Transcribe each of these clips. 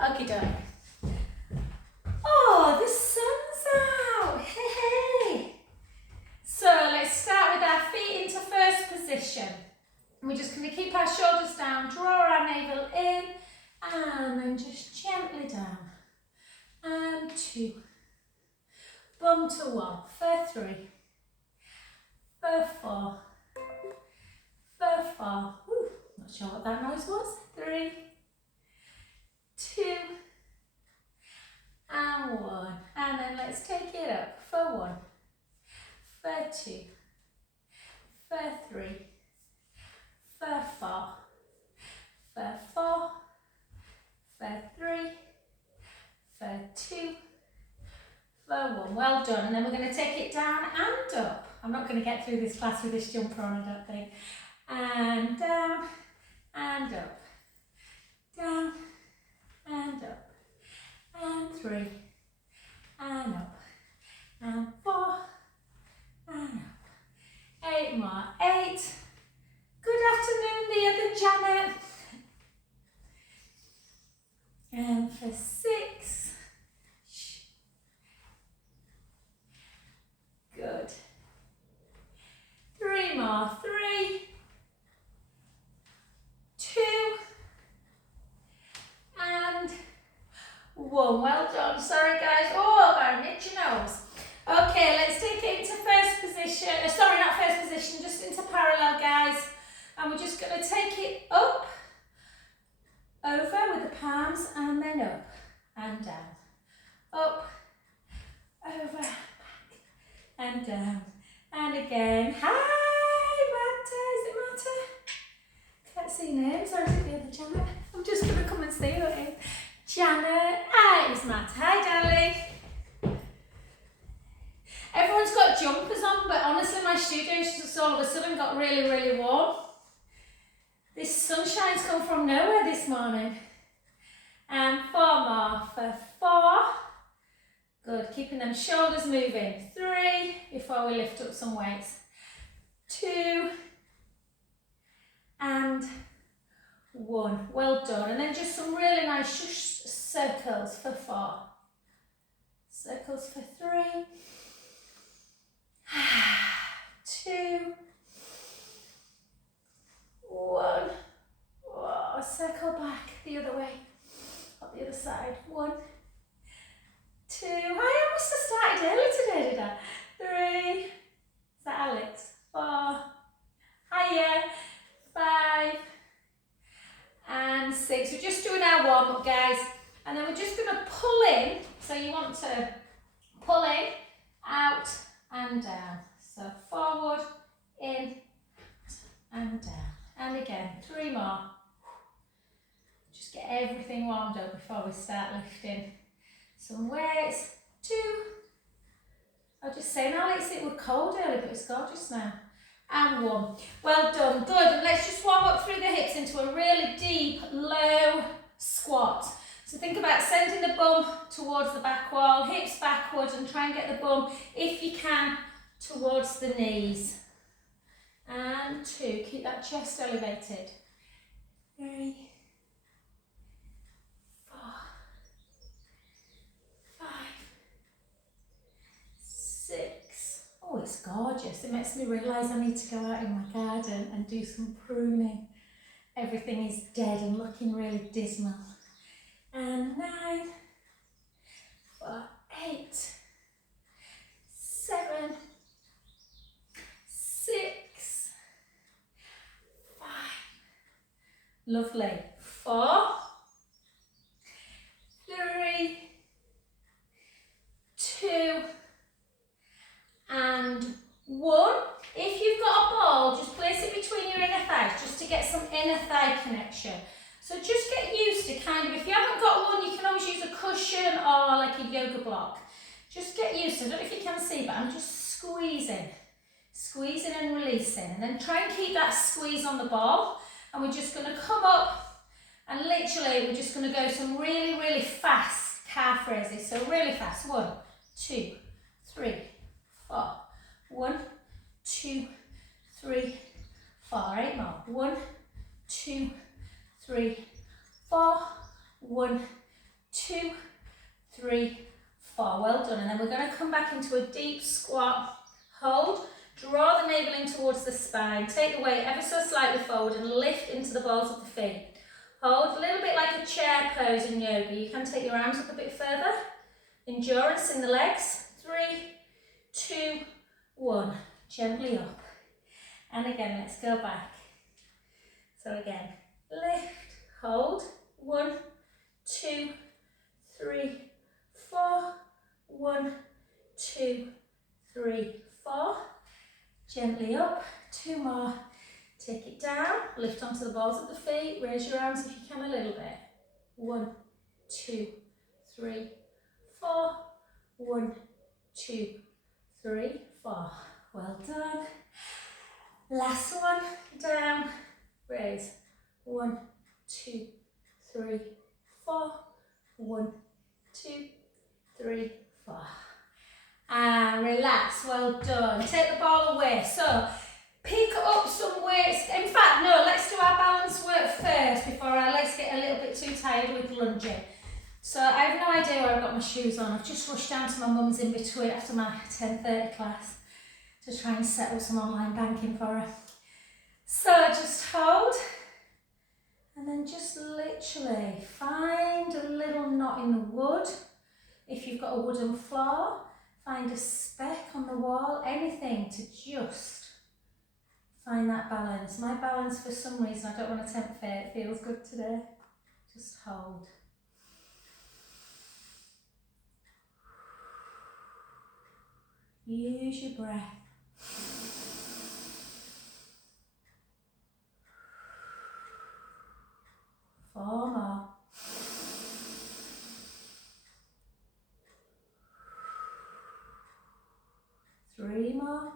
Okie doke. Oh, the sun's out. Hey, hey. So let's start with our feet into first position. We're just going to keep our shoulders down, draw our navel in, and then just gently down. And 2. Bum to 1. For 3. For 4. For 4. Whew, not sure what that noise was. 3. 2. And 1. And then let's take it up. For 1. For 2. For 3. For 4. For 4. For 3. For 2. For 1. Well done. And then we're going to take it down and up. I'm not going to get through this class with this jumper on, I don't think. And down and up. Down and up. And 3. And up. And 4. And up. 8 more. 8. Good afternoon, the other Janet. And for 6. Good. 3 more. 3. 2. And 1. Well done. Sorry, guys. Oh, I've got an itchy nose. Okay, let's take it into first position. Sorry, not first position, just into parallel, guys. And we're just going to take it up, over with the palms, and then up and down. Up, over, back, and down. And again. Hi, Marta. Is it Marta? Can't see names. Or is it the other Janet? I'm just going to come and see what it is. Janet. Hi, it's Marta. Hi, darling. Everyone's got jumpers on, but honestly, my studio's just all of a sudden got really, really warm. This sunshine's come from nowhere this morning. And 4 more for 4. Good, keeping them shoulders moving. 3 before we lift up some weights. 2 and 1. Well done. And then just some really nice circles for 4. Circles for 3. 2. 1. Oh, circle back the other way. Up the other side. 1. 2. I must have started early today, did I? 3. Is that Alex? 4. Hiya. 5. And 6. We're just doing our warm up, guys. And then we're just going to pull in. So you want to pull in, out, and down. So forward, in, and down. And again, 3 more. Just get everything warmed up before we start lifting some weights. 2. I was just saying, Alex, it was cold earlier, but it's gorgeous now. And 1. Well done, good. And let's just warm up through the hips into a really deep, low squat. So think about sending the bum towards the back wall, hips backwards, and try and get the bum, if you can, towards the knees. And 2, keep that chest elevated. 3, 4, 5, 6. Oh, it's gorgeous. It makes me realise I need to go out in my garden and do some pruning. Everything is dead and looking really dismal. And 9, 8, 7, 6, 5. Lovely. 4, 3, 2, and 1. If you've got a ball, just place it between your inner thighs just to get some inner thigh connection. So just get used to kind of, if you haven't got one, you can always use a cushion or like a yoga block. Just get used to, I don't know if you can see, but I'm just squeezing and releasing. And then try and keep that squeeze on the ball. And we're just going to come up and literally we're just going to go some really, really fast calf raises. So really fast. 1, 2, 3, 4. 1, 2, 3, 4. 8 more. 1, 2, 3, 4. 1, 2, 3, 4. Well done. And then we're going to come back into a deep squat. Hold. Draw the navel in towards the spine. Take the weight ever so slightly forward and lift into the balls of the feet. Hold a little bit like a chair pose in yoga. You can take your arms up a bit further. Endurance in the legs. 3, 2, 1. Gently up. And again, let's go back. So again, lift, hold. 1, 2, 3, 4. 1, 2, 3, 4. Gently up. 2 more. Take it down. Lift onto the balls of the feet. Raise your arms if you can a little bit. 1, 2, 3, 4. 1, 2, 3, 4. Well done. Last one. Down. Raise. 1, 2, 3, 4. 1, 2, 3, 4. And relax. Well done. Take the ball away. So pick up some weights. In fact, no, let's do our balance work first before our legs get a little bit too tired with lunging. So I have no idea where I've got my shoes on. I've just rushed down to my mum's in between after my 10:30 class to try and set up some online banking for her. So just hold. And then just literally find a little knot in the wood. If you've got a wooden floor, find a speck on the wall, anything to just find that balance. My balance, for some reason, I don't want to tempt fate, feels good today. Just hold. Use your breath. 4 more. Three more.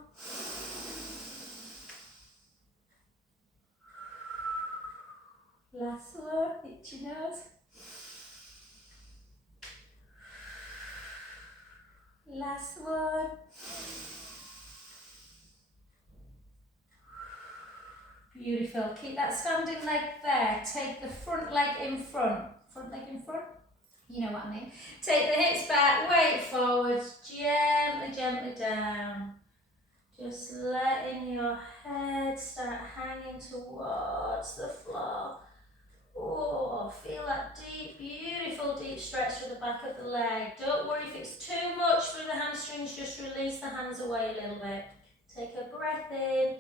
Last one, itchy nose. Last one. Beautiful. Keep that standing leg there. Take the front leg in front. Front leg in front? You know what I mean. Take the hips back, weight forward, gently, gently down. Just letting your head start hanging towards the floor. Oh, feel that deep, beautiful deep stretch through the back of the leg. Don't worry if it's too much through the hamstrings, just release the hands away a little bit. Take a breath in.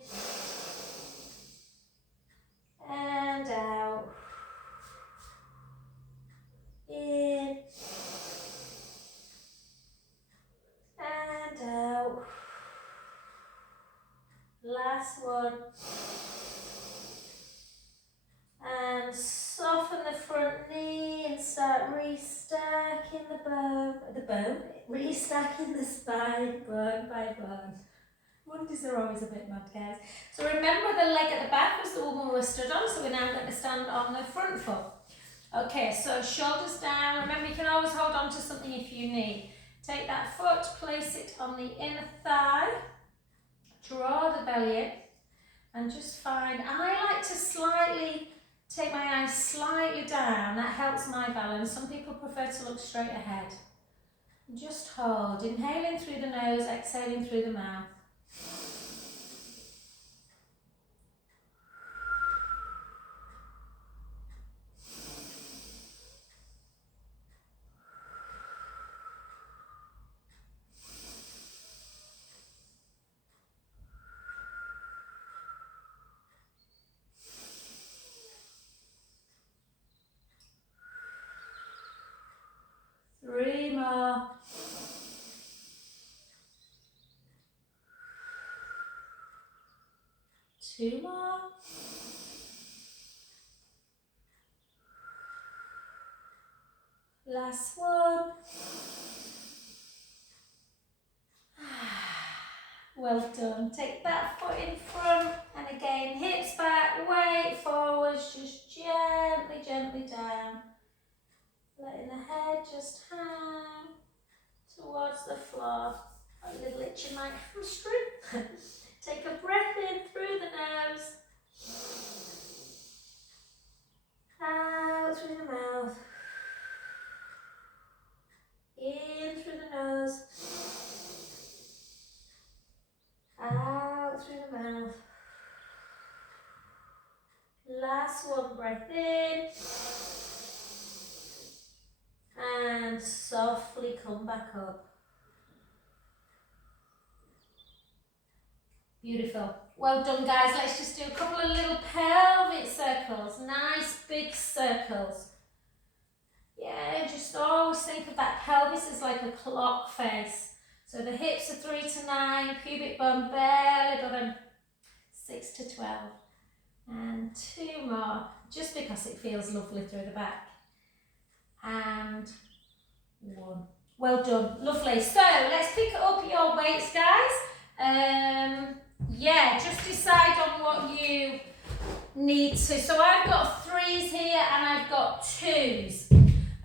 And out. In. And out. Last one. And soften the front knee and start restacking restacking the spine, bone by bone. Mondays are always a bit mad, guys. So remember, the leg at the back was the one we were stood on, so we're now going to stand on the front foot. Okay, so shoulders down. Remember, you can always hold on to something if you need. Take that foot, place it on the inner thigh, draw the belly in, and just find, I like to slightly take my eyes slightly down. That helps my balance. Some people prefer to look straight ahead. Just hold, inhaling through the nose, exhaling through the mouth. Three more. Two more. Last one. Well done. Take that foot in front, and again, hips back, weight forwards, just gently, gently down. Letting the head just hang towards the floor. A little itch in my hamstring. Take a breath in through the nose. Out through the mouth. come back up. Beautiful. Well done, guys. Let's just do a couple of little pelvic circles. Nice big circles. Yeah, just always think of that pelvis as like a clock face. So the hips are 3 to 9, pubic bone barely above them, 6 to 12. And 2 more, just because it feels lovely through the back. And 1. Well done, lovely. So let's pick up your weights, guys. Yeah, just decide on what you need to. So I've got 3s here and I've got 2s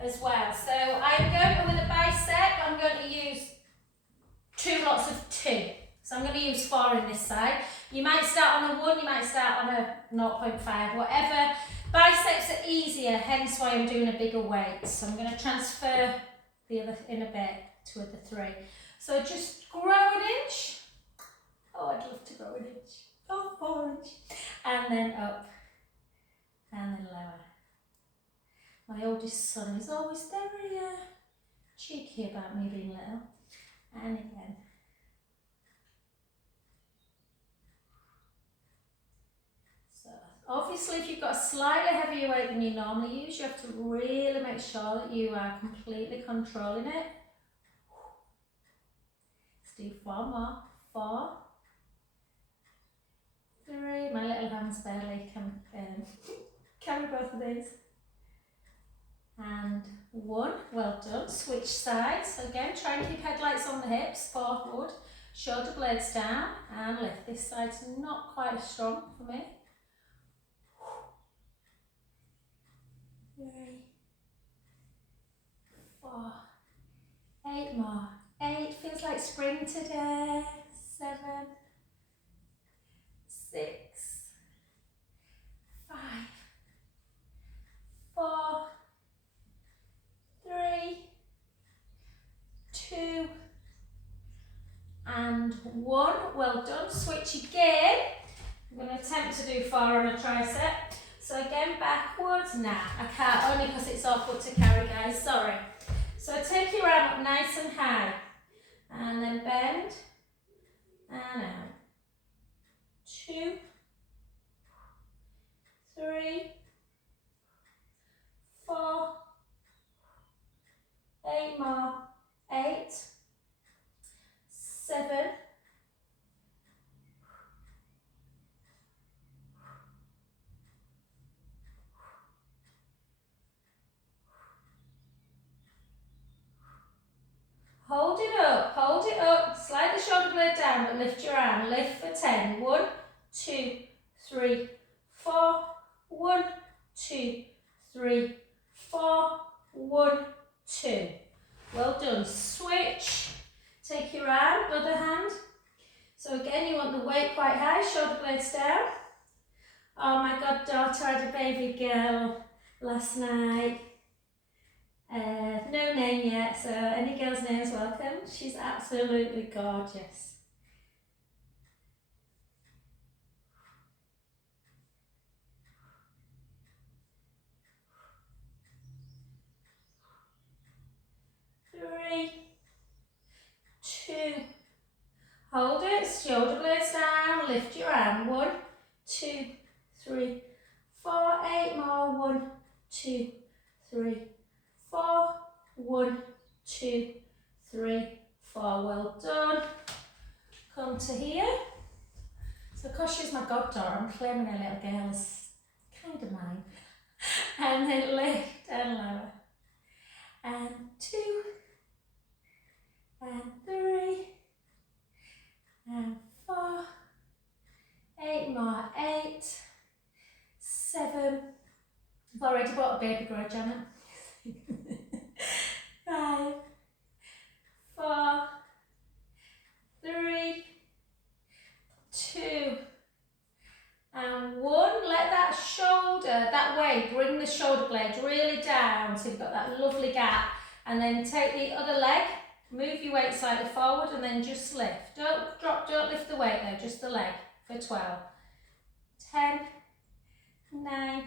as well. So I'm going with a bicep, I'm going to use 2 lots of 2. So I'm going to use 4 in this side. You might start on a 1, you might start on a 0.5, whatever. Biceps are easier, hence why I'm doing a bigger weight. So I'm going to transfer the other in a bit to the 3. So just grow an inch. Oh, I'd love to grow an inch. Oh, 4 inch. And then up. And then lower. My oldest son is always very cheeky about me being little. And again. So, obviously, if you've got a slightly heavier weight than you normally use, you have to really make sure that you are completely controlling it. Let's do 4 more. 4, 3. My little hands barely can carry both of these. And 1, well done. Switch sides. Again, try and keep headlights on the hips, forward, shoulder blades down, and lift. This side's not quite as strong for me. 3, 4, 8 more. 8, feels like spring today. 7, 6, 5, 4, 3, 2, and 1. Well done. Switch again. I'm going to attempt to do 4 on a tricep. So again, backwards. Nah, I can't, only because it's awkward to carry, guys. Sorry. So take your arm up nice and high. And then bend. And out. 2, 3, 4, 8 more. 8, 7, hold it up, slide the shoulder blade down, but lift your arm, lift for 10, 1, 2, 3, 4, 1, 2, 3, 4, 1, 2. Well done, switch, take your arm, other hand. So again, you want the weight quite high, shoulder blades down. Oh, my goddaughter had a baby girl last night. No name yet, so any girl's name is welcome. She's absolutely gorgeous. Three, 2, hold it, shoulder blades down, lift your arm. 1, 2, 3, 4, 8 more. 1, 2, 3, 4, 1, 2, 3, 4. Well done. Come to here. So because she's my goddaughter, I'm claiming her little girl is kind of mine. And then lift and lower. And 2, and 3, and 4, 8 more. 8, 7. I've already bought a baby girl, Janet. 5, 4, 3, 2, and 1. Let that shoulder, that way, bring the shoulder blades really down so you've got that lovely gap. And then take the other leg, move your weight slightly forward and then just lift. Don't drop, don't lift the weight though, just the leg for 12. 10, 9,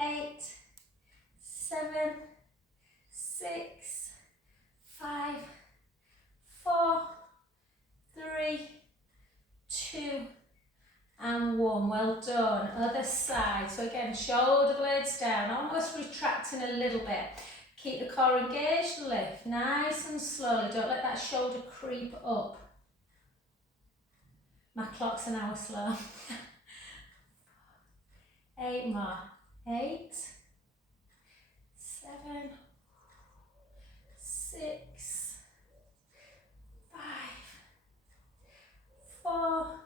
8, 7, 6, well done. Other side. So again, shoulder blades down, almost retracting a little bit. Keep the core engaged, lift, nice and slowly. Don't let that shoulder creep up. My clock's an hour slow. 8 more. 8, 7, 6, 5, 4,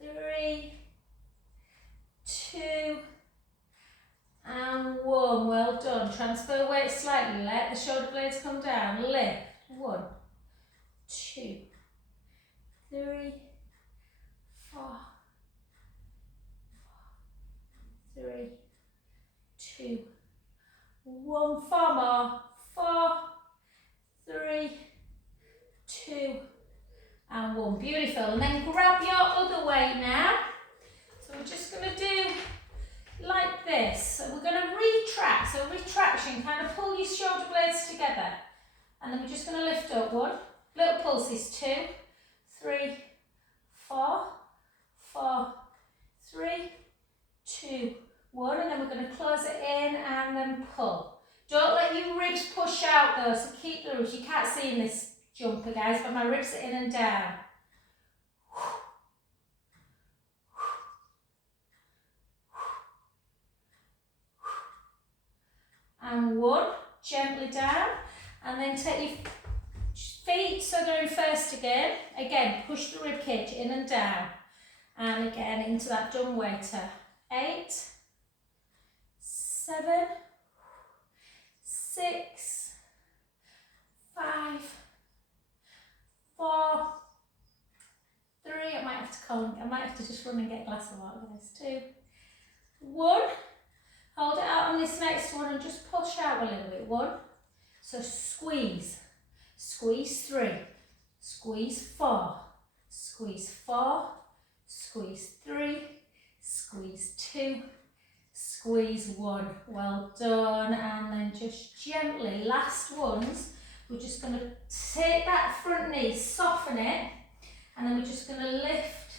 3, 2, and 1. Well done. Transfer weight slightly. Let the shoulder blades come down. Lift. 1, 2, 3, 4, 3, 2, 1. 4 more. 4, 3, 2, and 1. Beautiful. And then grab your other weight now. So we're just going to do like this. So we're going to retract. So retraction, kind of pull your shoulder blades together. And then we're just going to lift up. 1. Little pulses. 2, 3, 4, 4, 3, 2, 1. And then we're going to close it in and then pull. Don't let your ribs push out though. So keep the ribs. You can't see in this jumper, guys, but my ribs are in and down. And 1, gently down, and then take your feet so they're in first again. Again, push the rib cage in and down, and again into that dumb waiter. 8, 7, 6, 5, 4, 3. I might have to just run and get a glass of water, guys. 2, 1. Hold it out on this next one and just push out a little bit. 1. So squeeze. Squeeze 3. Squeeze 4. Squeeze 4. Squeeze 3. Squeeze 2. Squeeze 1. Well done. And then just gently, last ones, we're just going to take that front knee, soften it, and then we're just going to lift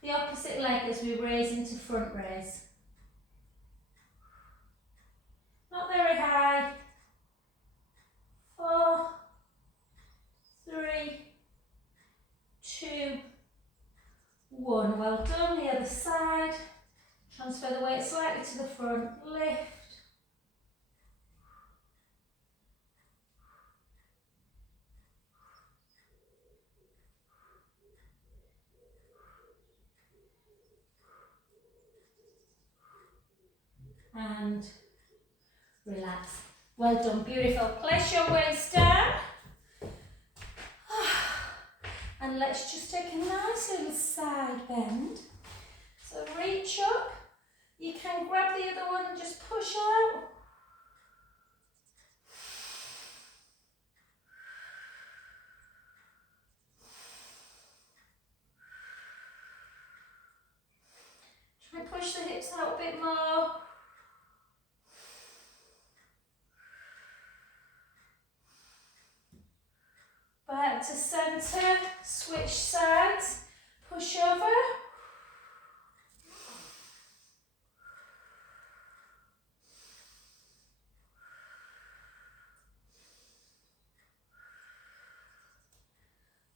the opposite leg as we raise into front raise. Not very high. 4, 3, 2, 1. Well done. The other side. Transfer the weight slightly to the front. Lift. And relax. Well done, beautiful. Place your waist down. And let's just take a nice little side bend. So reach up. You can grab the other one and just push out. Try and push the hips out a bit more. Back to centre, switch sides, push over.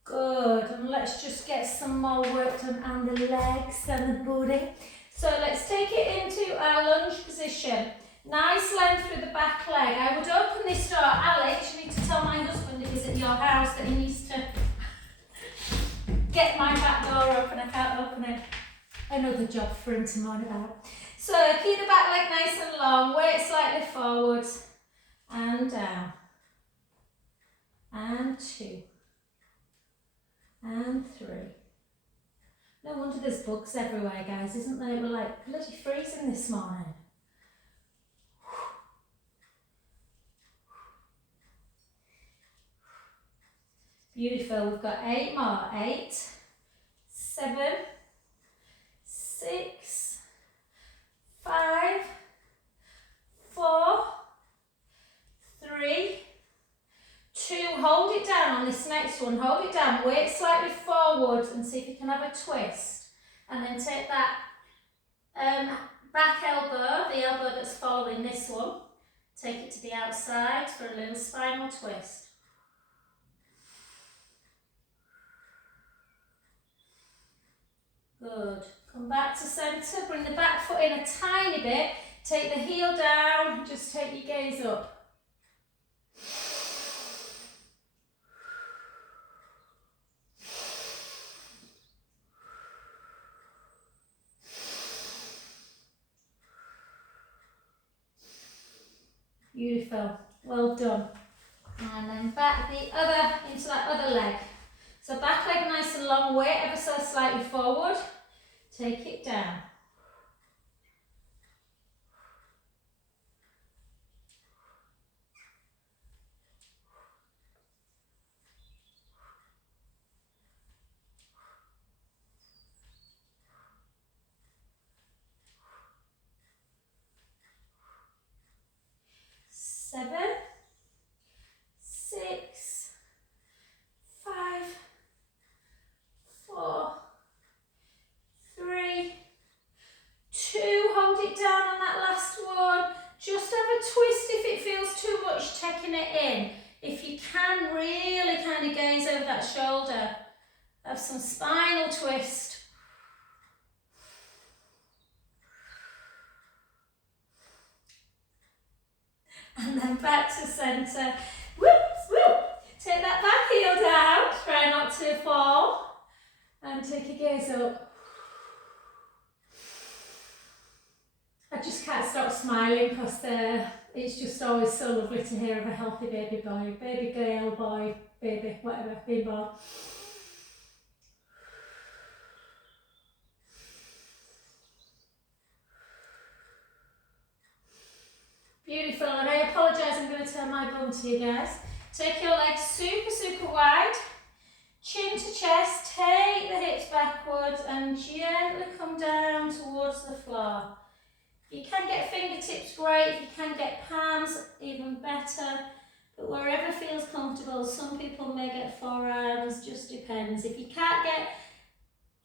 Good, and let's just get some more work done on the legs and the booty. So let's take it into our lunge position. Nice length through the back leg. I would open this door. Alex, you need to tell my husband if he's at your house that he needs to get my back door open. I can't open it. Another job for him to moan about. So keep the back leg nice and long. Weight slightly forwards and down. And 2. And 3. No wonder there's bugs everywhere, guys, isn't there? We're like bloody freezing this morning. Beautiful. We've got 8 more. 8, 7, 6, 5, 4, 3, 2. Hold it down on this next one. Hold it down. Weight slightly forward and see if you can have a twist. And then take that back elbow, the elbow that's following this one, take it to the outside for a little spinal twist. Good. Come back to centre, bring the back foot in a tiny bit, take the heel down, just take your gaze up. Beautiful, well done. And then back the other, into that other leg. So back leg nice and long, weight ever so slightly forward, take it down. Seven, 6, 5, 4, 3, 2, hold it down on that last one. Just have a twist if it feels too much, taking it in. If you can, really kind of gaze over that shoulder. Have some spinal twist. And then back to centre. Whoop, whoop. Take that back heel down, try not to fall. And take a gaze up. I just can't stop smiling because it's just always so lovely to hear of a healthy baby boy, baby girl, boy, baby, whatever, being born. Beautiful, and I apologise, I'm going to turn my bum to you guys. Take your legs super, super wide, chin to chest, take the hips backwards and gently come down towards the floor. If you can get fingertips, great. If you can get palms, even better. But wherever feels comfortable, some people may get forearms, just depends. If you can't get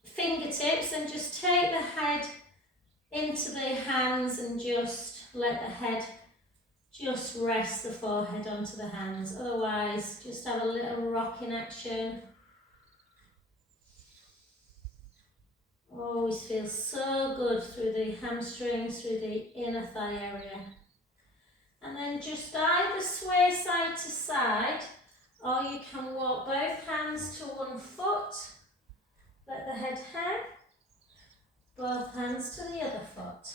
fingertips, then just take the head into the hands and just let the head just rest the forehead onto the hands. Otherwise, just have a little rocking action. Always feels so good through the hamstrings, through the inner thigh area. And then just either sway side to side, or you can walk both hands to one foot. Let the head hang. Both hands to the other foot.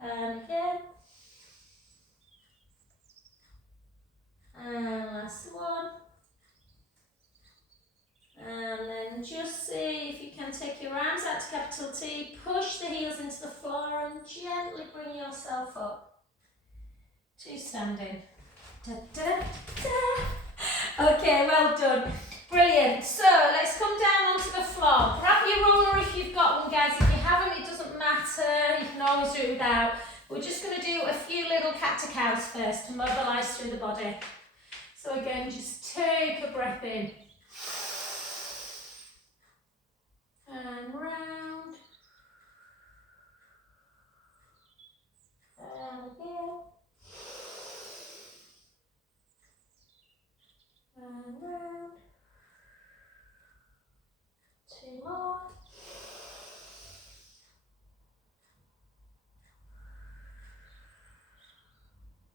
And again. And last one. And then just see if you can take your arms out to capital T, push the heels into the floor and gently bring yourself up to standing. Da, da, da. Okay, well done. Brilliant. So let's come down onto the floor. Grab your ruler if you've got one, guys. If you haven't, it doesn't matter. You can always do it without. We're just going to do a few little cat to cows first to mobilise through the body. So again, just take a breath in. And round. And again. And round. 2 more.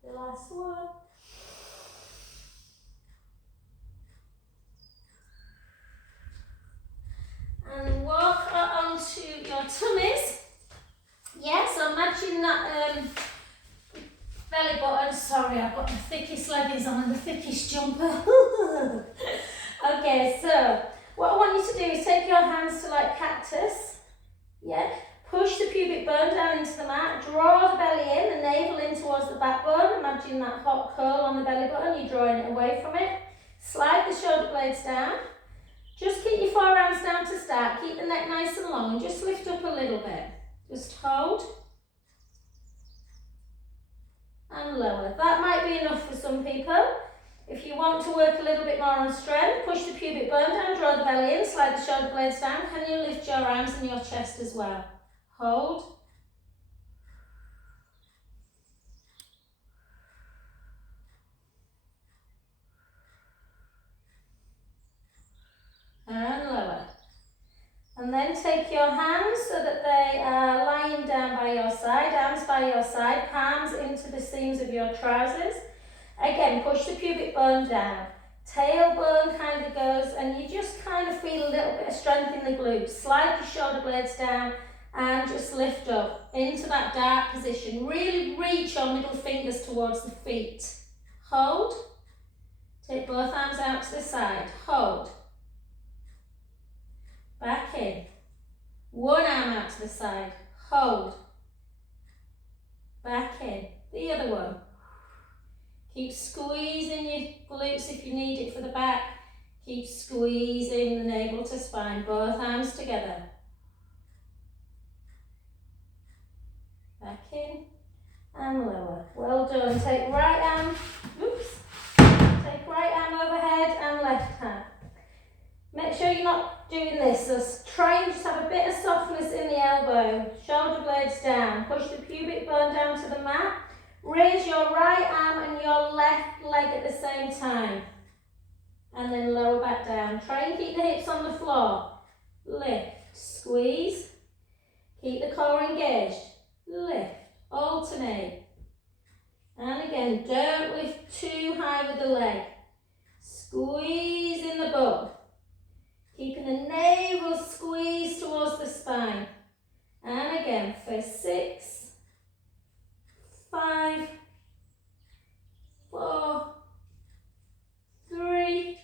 The last one. And walk onto your tummies. Yeah, so imagine that belly button. Sorry, I've got the thickest leggings on and the thickest jumper. Okay, so what I want you to do is take your hands to like cactus. Yeah, push the pubic bone down into the mat. Draw the belly in, the navel in towards the backbone. Imagine that hot curl on the belly button. You're drawing it away from it. Slide the shoulder blades down. Just keep your forearms down to start, keep the neck nice and long and just lift up a little bit. Just hold and lower. That might be enough for some people. If you want to work a little bit more on strength, push the pubic bone down, draw the belly in, slide the shoulder blades down. Can you lift your arms and your chest as well? Hold. And lower. And then take your hands so that they are lying down by your side, arms by your side, palms into the seams of your trousers. Again, push the pubic bone down. Tailbone kind of goes, and you just kind of feel a little bit of strength in the glutes. Slide your shoulder blades down and just lift up into that dark position. Really reach your middle fingers towards the feet. Hold. Take both arms out to the side. Hold. Back in. One arm out to the side. Hold. Back in. The other one. Keep squeezing your glutes if you need it for the back. Keep squeezing the navel to spine. Both arms together. Back in and lower. Well done. Take right arm. Oops. Take right arm overhead and left hand. Make sure you're not doing this. So try and just have a bit of softness in the elbow. Shoulder blades down. Push the pubic bone down to the mat. Raise your right arm and your left leg at the same time. And then lower back down. Try and keep the hips on the floor. Lift, squeeze. Keep the core engaged. Lift, alternate. And again, don't lift too high with the leg. Squeeze in the butt. Keeping the navel squeezed towards the spine. And again, for 6, 5, 4, 3,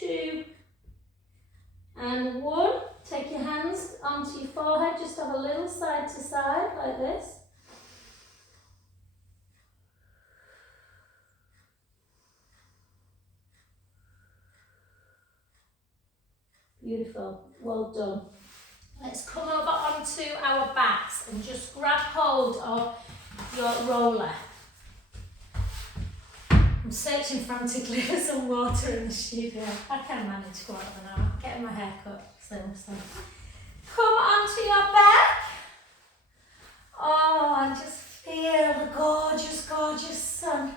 2, and 1. Take your hands onto your forehead, just have a little side to side like this. Beautiful, well done. Let's come over onto our backs and just grab hold of your roller. I'm searching frantically for some water in the studio. I can manage for an hour. Getting my hair cut soon. Come onto your back. Oh, and just feel the gorgeous, gorgeous sun.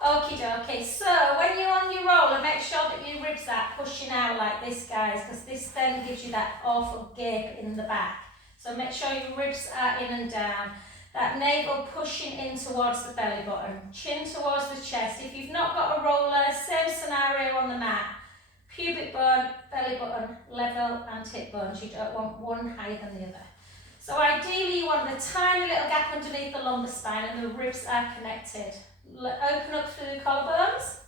Okie dokie. So when you're on your roller, make sure that your ribs are pushing out like this, guys, because this then gives you that awful gape in the back. So make sure your ribs are in and down. That navel pushing in towards the belly button, chin towards the chest. If you've not got a roller, same scenario on the mat. Pubic bone, belly button, level and hip bones. You don't want one higher than the other. So ideally you want the tiny little gap underneath the lumbar spine and the ribs are connected. Open up through the collarbones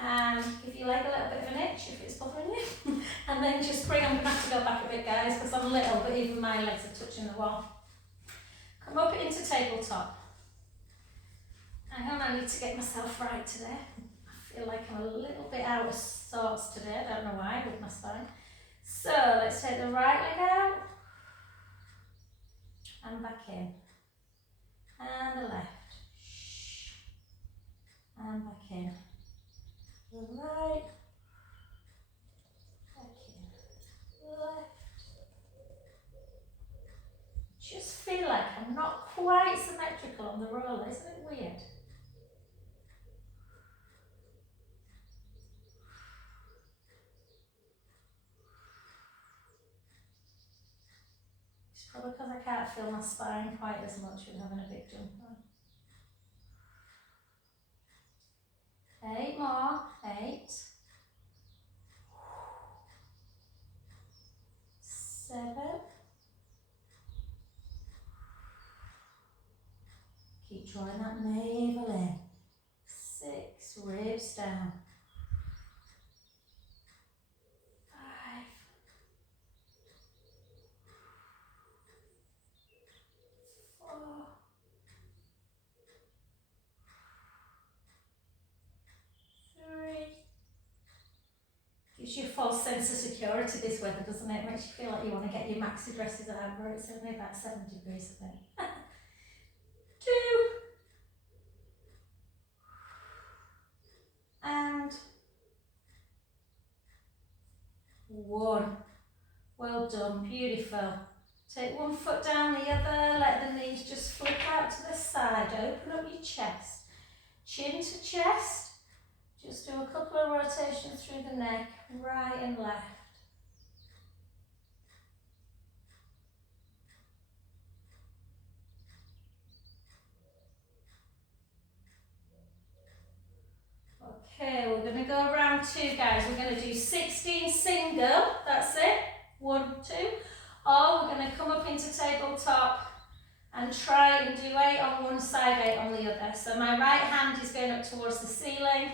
and give your leg a little bit of an itch if it's bothering you. And then just bring, I'm going to have to go back a bit, guys, because I'm little, but even my legs are touching the wall. Come up into tabletop. Hang on, I need to get myself right today. I feel like I'm a little bit out of sorts today, I don't know why, with my spine. So let's take the right leg out and back in. And the left. And back in. The right. Back in. Left. Just feel like I'm not quite symmetrical on the roller, isn't it weird? It's probably because I can't feel my spine quite as much with having a big jump on. 8 more. 8. 7. Keep drawing that navel in. 6. Ribs down. 5. 4. 3. Gives you a false sense of security this weather, doesn't it? Makes you feel like you want to get your maxi dresses out where it's only about 7 degrees, I think. 2. beautiful. Take one foot down the other, let the knees just flick out to the side, open up your chest. Chin to chest, just do a couple of rotations through the neck, right and left. Okay, we're going to go around 2, guys. We're going to do 16 single, that's it, 1, 2. Or we're going to come up into tabletop and try and do 8 on one side, 8 on the other. So my right hand is going up towards the ceiling,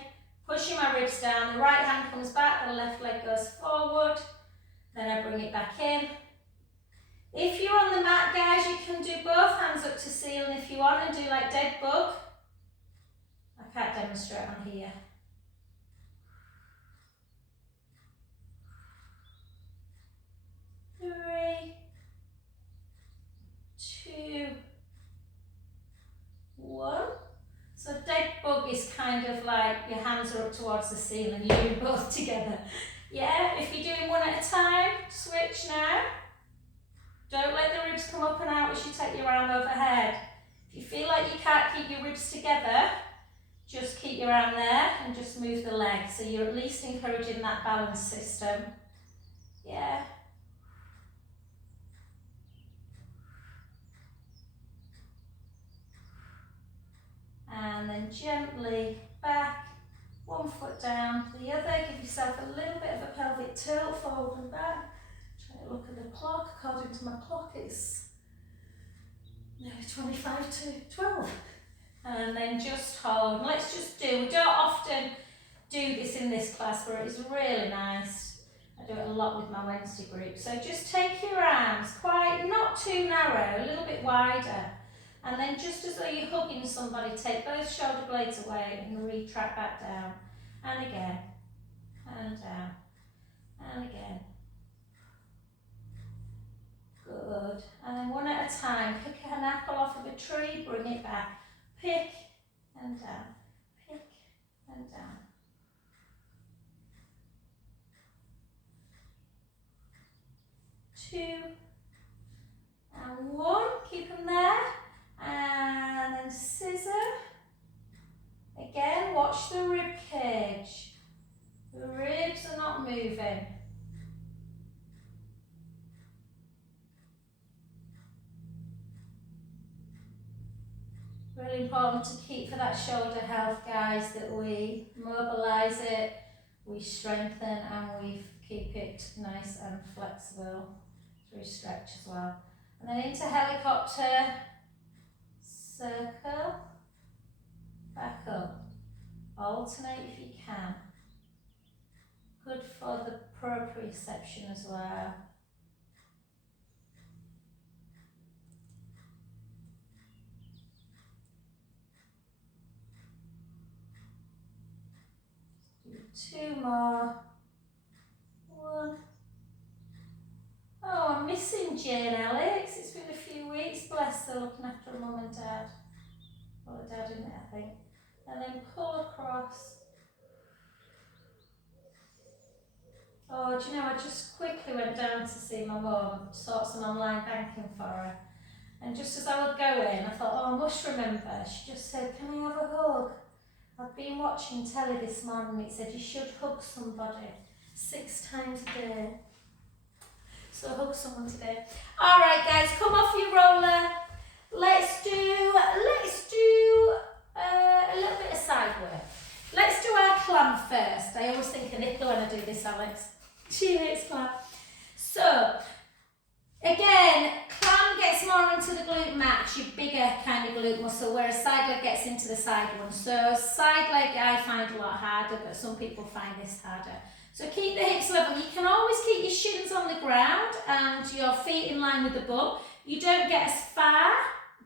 pushing my ribs down. The right hand comes back, the left leg goes forward. Then I bring it back in. If you're on the mat, guys, you can do both hands up to ceiling if you want and do like dead bug. I can't demonstrate on here. Three, 2, 1. So dead bug is kind of like your hands are up towards the ceiling, you do both together. Yeah, if you're doing one at a time, switch now. Don't let the ribs come up and out as you take your arm overhead. If you feel like you can't keep your ribs together, just keep your arm there and just move the leg. So you're at least encouraging that balance system. Yeah. And then gently back, one foot down to the other. Give yourself a little bit of a pelvic tilt, forward and back. Try to look at the clock. According to my clock, it's nearly 25 to 12. And then just hold. Let's just do, we don't often do this in this class, but it's really nice. I do it a lot with my Wednesday group. So just take your arms quite, not too narrow, a little bit wider. And then just as though you're hugging somebody, take both shoulder blades away and retract back down. And again, and down, and again. Good. And then one at a time, pick an apple off of a tree, bring it back. Pick and down, pick and down. Two and 1, keep them there. And then scissor. Again, watch the rib cage. The ribs are not moving. Really important to keep for that shoulder health, guys, that we mobilise it, we strengthen and we keep it nice and flexible through stretch as well. And then into helicopter, circle, back up. Alternate if you can. Good for the proprioception as well. Do 2 more. 1. Oh, I'm missing Jane Alex. It's been a few weeks. Bless her, looking after her mum and dad. Well, her dad in it, I think. And then pull across. Oh, do you know, I just quickly went down to see my mum, sort some online banking for her. And just as I would go in, I thought, oh, I must remember. She just said, can I have a hug? I've been watching telly this morning. It said you should hug somebody 6 times a day. So hug someone today. All right, guys, come off your roller. Let's do a little bit of side work. Let's do our clam first. I always think of Nicola when I do this, Alex. She hates clam. So, again, clam gets more into the glute max, your bigger kind of glute muscle, whereas side leg gets into the side one. So side leg I find a lot harder, but some people find this harder. So keep the hips level. You can always keep your shins on the ground and your feet in line with the bum. You don't get as far,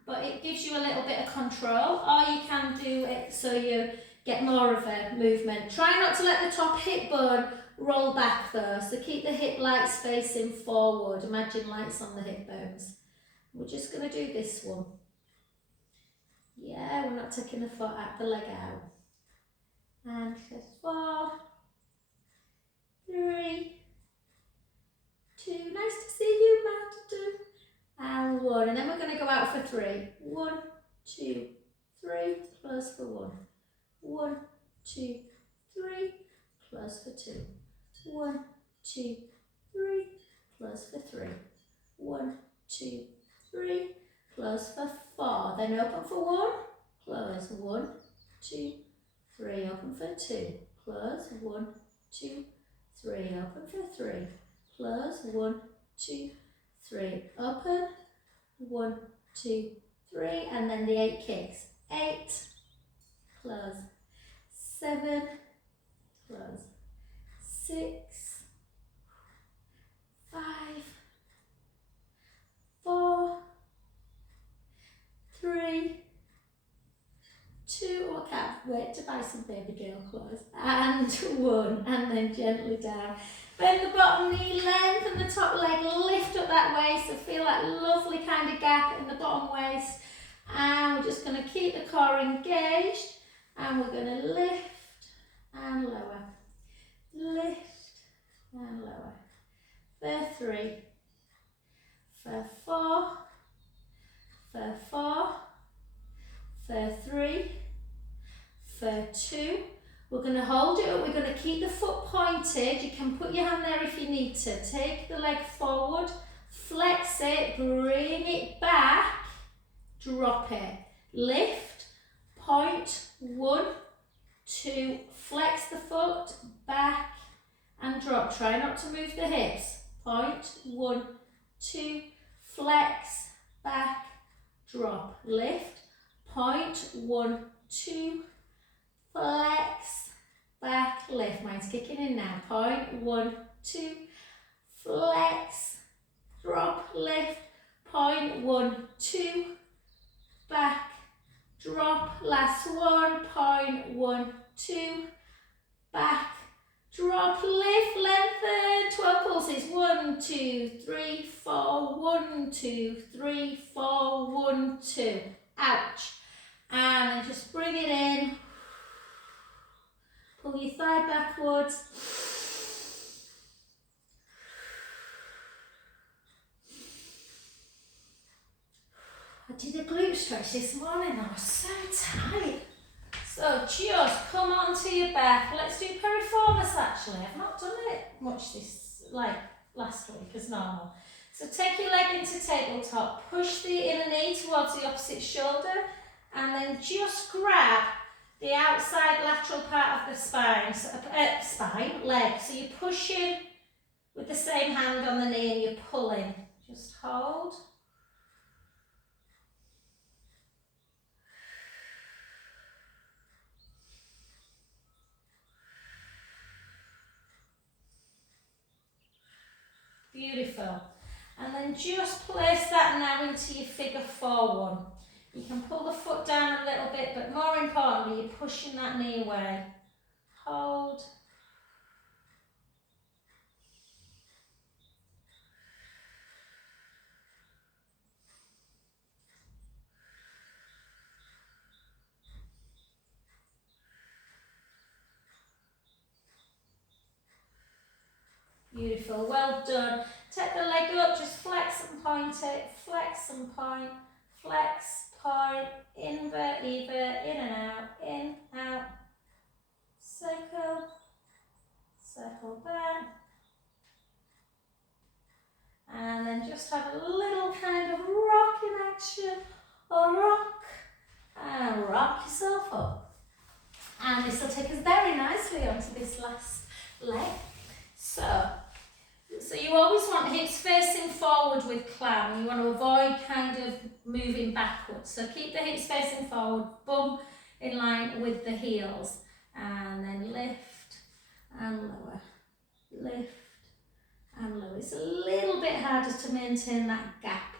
but it gives you a little bit of control, or you can do it so you get more of a movement. Try not to let the top hip bone roll back though, so keep the hip lights facing forward. Imagine lights on the hip bones. We're just going to do this one. Yeah, we're not taking the foot out, the leg out. And 4, 3, 2. Nice to see you, Matt. 2. And 1. And then we're going to go out for 3. 1, 2, 3. Close for 1. 1, 2, 3. Close for 2. 1, 2, 3. Close for 3. 1, 2, 3. Close for 4. Then open for 1. Close. 1, 2, 3. Open for 2. Close. 1, 2, 3. Open for 3. Close. 1, 2, 3. Open. 1, 2, 3. And then the 8 kicks. 8. Close. 7. Close. 6. 5. 4. 3. 2. I can't wait to buy some baby girl clothes. And 1. And then gently down. Bend the bottom knee, lengthen the top leg, lift up that waist. So feel that lovely kind of gap in the bottom waist. And we're just going to keep the core engaged. And we're going to lift and lower. Lift and lower. For 3. For 4. For 4. For 3. For 2. We're going to hold it up, we're going to keep the foot pointed. You can put your hand there if you need to. Take the leg forward, flex it, bring it back, drop it. Lift, point, 1, 2, flex the foot, back and drop. Try not to move the hips. Point, 1, 2, flex, back, drop. Lift, point, 1, 2, flex, back, lift. Mine's kicking in now. Point, 1, 2, flex, drop, lift. Point, 1, 2, back, drop. Last one. Point, 1, 2, back, drop, lift, lengthen. 12 pulses. 1, 2, 3, 4. 1, 2, 3, 4. 1, 2. Ouch. And then just bring it in. Pull your thigh backwards. I did a glute stretch this morning. I was so tired. So just come onto your back. Let's do piriformis actually. I've not done it much this, like last week as normal. So take your leg into tabletop. Push the inner knee towards the opposite shoulder. And then just grab the outside lateral part of the spine, leg. So you're pushing with the same hand on the knee and you're pulling. Just hold. Beautiful. And then just place that now into your figure 4-1. You can pull the foot down a little bit, but more importantly, you're pushing that knee away. Hold. Beautiful, well done. Take the leg up, just flex and point it, flex and point, flex, point, invert, evert, in, out, circle, circle back. And then just have a little kind of rocking action, or rock, and rock yourself up. And this will take us very nicely onto this last leg. So you always want hips facing forward with clam. You want to avoid kind of moving backwards. So keep the hips facing forward, bum in line with the heels. And then lift and lower, lift and lower. It's a little bit harder to maintain that gap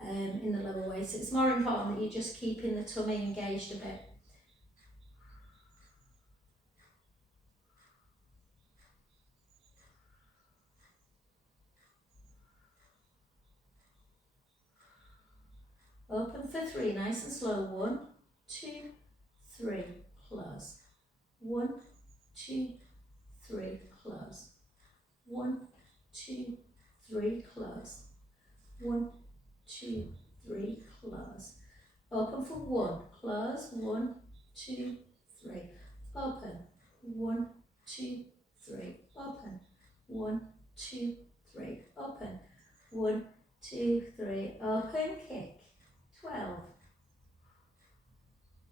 in the lower waist. It's more important that you're just keeping the tummy engaged a bit. Open for 3, nice and slow. 1, 2, 3, close. 1, 2, 3, close. 1, 2, 3, close. 1, 2, 3, close. Open for 1, close. 1, 2, 3. Open. 1, 2, 3. Open. 1, 2, 3. Open. 1, 2, 3. Open. Kick. 12.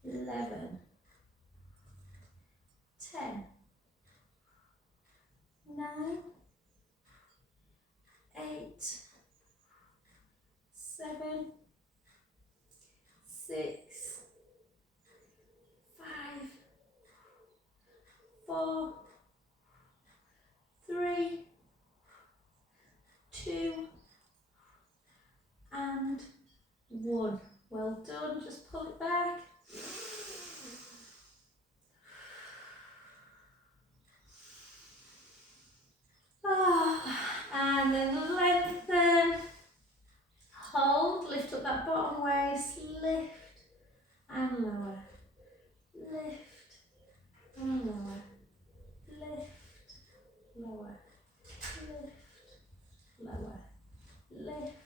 11. 10. 9. 8. 7. 6. 5. 4. 3. 2. And 1. Well done, just pull it back. And then lengthen, hold, lift up that bottom waist, lift and lower, lift and lower, lift, lower, lift, lower, lift,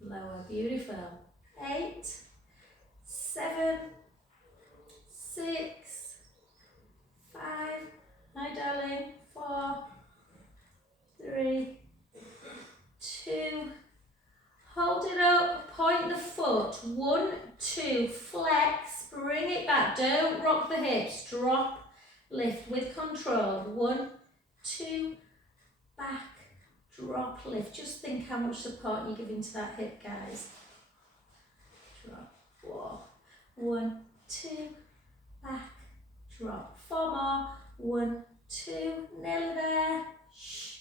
lower. Beautiful. 8, 7, 6, 5, hi darling, 4, 3, 2, hold it up, point the foot, 1, 2, flex, bring it back, don't rock the hips, drop, lift with control, 1, 2, back, drop, lift. Just think how much support you're giving to that hip, guys. Drop, 4, 1, 2, back, drop, 4 more, 1, 2, nearly there, shh,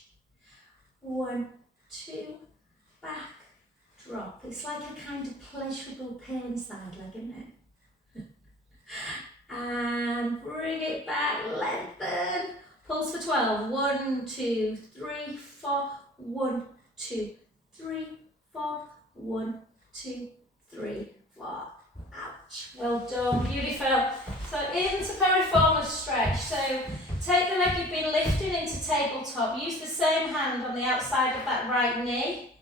1, 2, back, drop. It's like a kind of pleasurable pain side leg, isn't it? And bring it back, lengthen, pulse for 12, 1, 2, 3, 4, 1, 2, 3, 4, 1, 2, 3, 4. Ouch. Well done, beautiful. So into piriformis stretch. So take the leg you've been lifting into tabletop. Use the same hand on the outside of that right knee.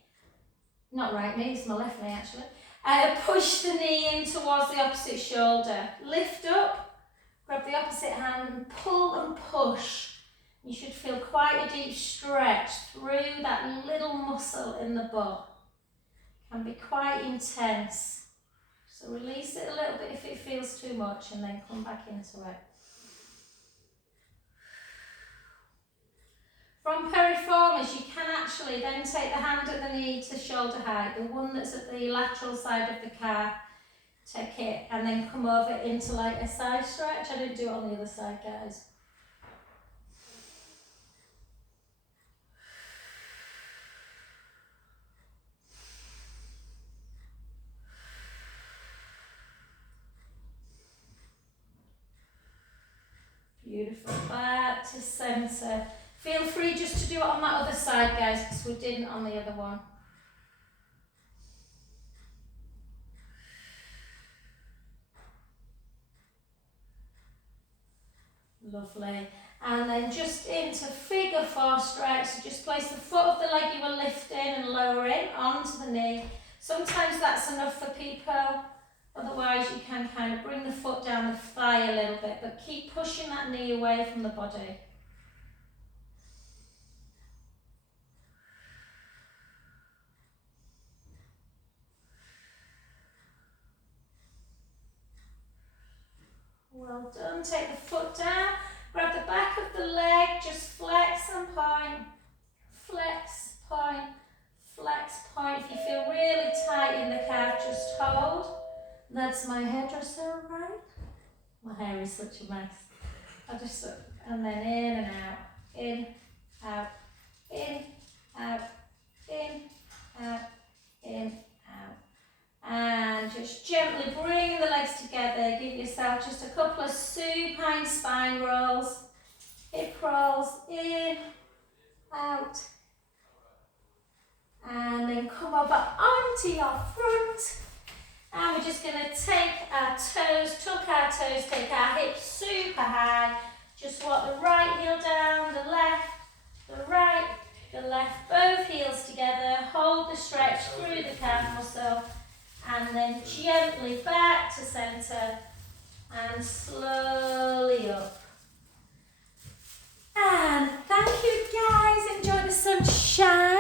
Not right knee, it's my left knee actually. Push the knee in towards the opposite shoulder. Lift up, grab the opposite hand and pull and push. You should feel quite a deep stretch through that little muscle in the butt. Can be quite intense. So release it a little bit if it feels too much and then come back into it. From piriformis, you can actually then take the hand at the knee to shoulder height, the one that's at the lateral side of the calf, take it and then come over into like a side stretch. I didn't do it on the other side, guys. Beautiful, back to centre. Feel free just to do it on that other side, guys, because we didn't on the other one. Lovely. And then just into figure 4 stretch. So just place the foot of the leg you were lifting and lowering onto the knee. Sometimes that's enough for people. Otherwise, you can kind of bring the foot down the thigh a little bit, but keep pushing that knee away from the body. Well done. Take the foot down, grab the back of the leg, just flex and point, flex, point, flex, point. If you feel really tight in the calf, just hold. That's my hairdresser, right? My hair is such a mess. I just, and then in and out, in, out, in, out, in, out, in, out. And just gently bring the legs together. Give yourself just a couple of supine spine rolls, hip rolls, in, out, and then come over onto your front. And we're just going to take our toes, tuck our toes, take our hips super high. Just walk the right heel down, the left, the right, the left, both heels together. gently back to centre and slowly up. And thank you guys, enjoy the sunshine.